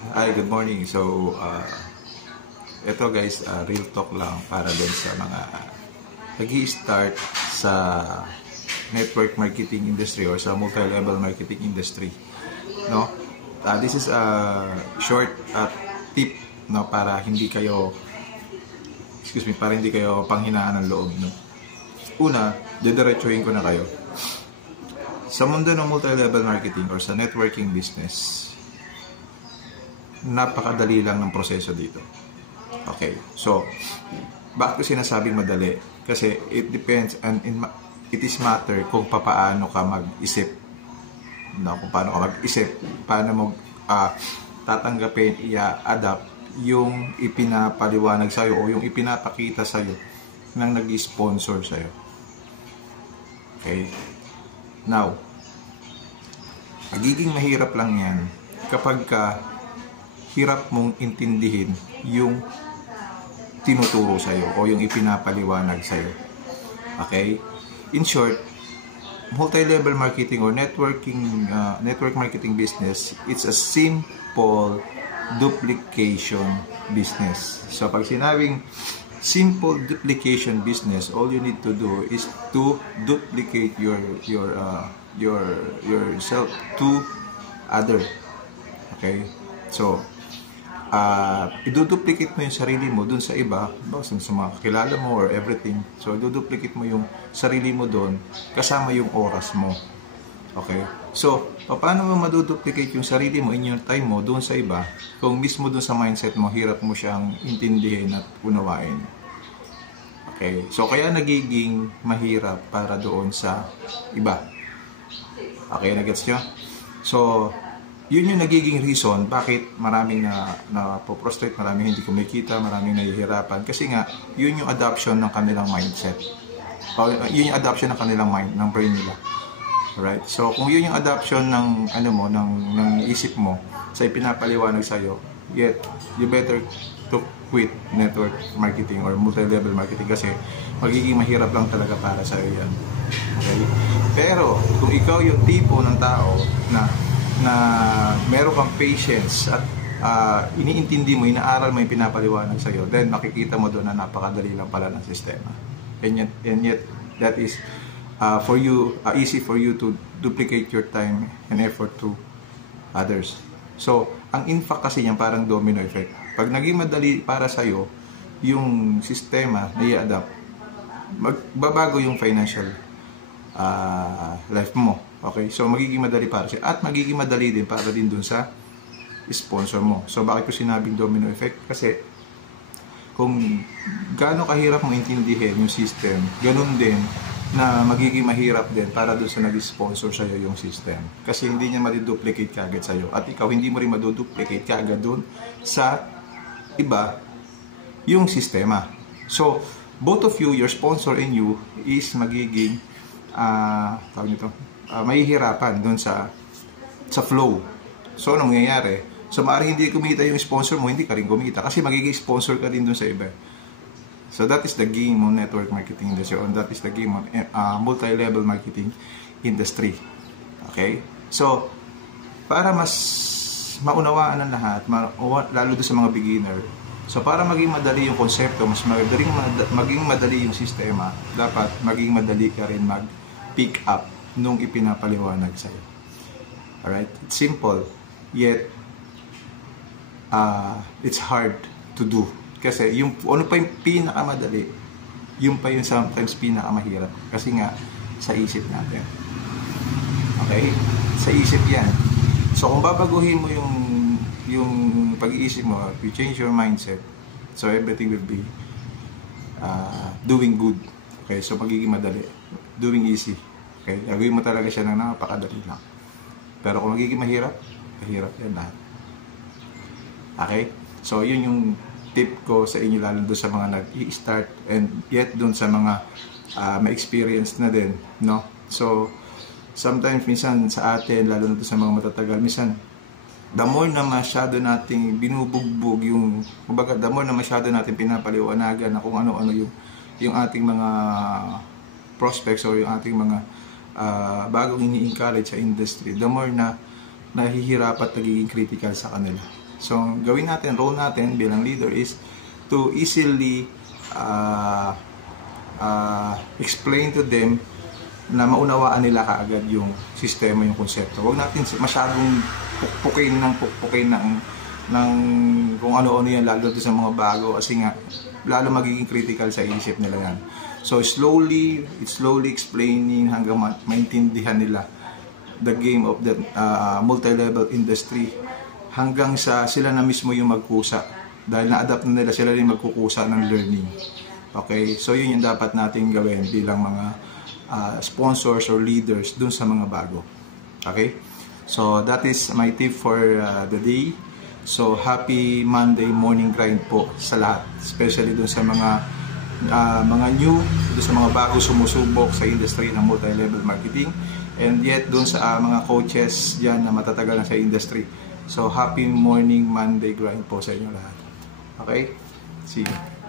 Hi, good morning. So, ito guys, real talk lang para din sa mga nag-i-start sa network marketing industry or sa multi-level marketing industry. No? This is a short tip, no, para hindi kayo panghinaan ng loob, no. Una, didiretsuhin ko na kayo. Sa mundo ng multi-level marketing or sa networking business, napakadali lang ng proseso dito. Okay, so bakit ko sinasabing madali? Kasi it depends and it is matter kung paano ka mag-isip, kung paano ka mag-isip, paano mo tatanggapin, i-adapt yung ipinapaliwanag sa'yo o yung ipinapakita sa'yo ng nag-sponsor sa'yo. Okay, now magiging mahirap lang yan kapag hirap mong intindihin yung tinuturo sa'yo o yung ipinapaliwanag sa'yo. Okay? In short, multi-level marketing or network marketing business, it's a simple duplication business. So, pag sinabing simple duplication business, all you need to do is to duplicate yourself to other. Okay? So, iduduplicate mo yung sarili mo dun sa iba, sa mga kakilala mo or everything. So, iduduplicate mo yung sarili mo dun kasama yung oras mo. Okay? So, paano mo maduduplicate yung sarili mo in your time mo dun sa iba kung mismo dun sa mindset mo, hirap mo siyang intindihin at unawain? Okay? So, kaya nagiging mahirap para doon sa iba. Okay, nagets nyo? So, yun yung nagiging reason bakit maraming na-prostrate, maraming hindi kumikita, maraming nahihirapan. Kasi nga, yun yung adoption ng kanilang mindset. O, yun yung adoption ng kanilang mind, ng brain nila. Alright? So, kung yun yung adoption ng, ng isip mo sa ipinapaliwanag sa'yo, yet, you better to quit network marketing or multi-level marketing kasi magiging mahirap lang talaga para sa'yo yan. Okay? Pero, kung ikaw yung tipo ng tao na meron kang patience at iniintindi mo, inaaral mo yung pinapaliwanag sa'yo, then makikita mo doon na napakadali lang pala ng sistema. And yet that is easy for you to duplicate your time and effort to others. So, ang impact kasi niyan parang domino effect. Pag naging madali para sa'yo yung sistema na i-adapt, magbabago yung financial life mo. Okay? So, magiging madali para siya. At magiging madali din para din dun sa sponsor mo. So, bakit ko sinabing domino effect? Kasi, kung gaano kahirap mo intindihin yung system, ganun din na magiging mahirap din para dun sa nag-sponsor sa'yo yung system. Kasi hindi niya madiduplicate kaagad sa'yo. At ikaw, hindi mo rin maduduplicate kaagad dun sa iba yung sistema. So, both of you, your sponsor and you, is magiging mahihirapan doon sa flow. So, anong mangyayari? So, maaaring hindi kumita yung sponsor mo, hindi ka rin kumita kasi magiging sponsor ka din doon sa iba. So, that is the game of network marketing industry, or that is the game of multi-level marketing industry. Okay? So, para mas maunawaan ng lahat, lalo doon sa mga beginner, so para maging madali yung konsepto, maging madali yung sistema, dapat maging madali ka rin mag-pick up nung ipinapaliwanag sa'yo. Alright? It's simple, yet it's hard to do. Kasi yung ano pa yung pinakamadali, yung pa yung sometimes pinakamahirap. Kasi nga, sa isip natin. Okay? Sa isip yan. So, kung babaguhin mo yung pag-iisip mo, you change your mindset, so everything will be doing good. Okay? So, magiging madali. Doing easy. Okay? Gagawin mo talaga siya ng napakadali lang. Pero kung magiging mahirap, mahirap yan lahat. Okay? So, yun yung tip ko sa inyo, lalo doon sa mga nag-i-start and yet doon sa mga ma-experience na din, no? So, sometimes, minsan sa atin, lalo na doon sa mga matatagal, minsan, the more na masyado nating binubugbog yung, kumbaga, the more na masyado nating pinapaliwanagan na kung ano-ano yung ating mga prospects o yung ating mga bagong ini-encourage sa industry, the more na nahihirap at nagiging critical sa kanila. So, gawin natin, role natin bilang leader is to easily explain to them na maunawaan nila kaagad yung sistema, yung konsepto. Huwag natin masyadong pukpukin ng kung ano-ano yan, lalo sa mga bago, kasi nga lalo magiging critical sa isip nila yan. So slowly explaining hanggang maintindihan nila the game of the multi-level industry, hanggang sa sila na mismo yung magkusa, dahil na-adapt na nila, sila rin magkukusa ng learning. Okay, so yun yung dapat natin gawin bilang mga sponsors or leaders dun sa mga bago. Okay, so that is my tip for the day. So happy Monday morning grind po sa lahat, especially dun sa mga new, dun sa mga bago sumusubok sa industry ng multi-level marketing, and yet dun sa mga coaches dyan na matatagal na sa industry. So happy morning Monday grind po sa inyo lahat. Okay, see you.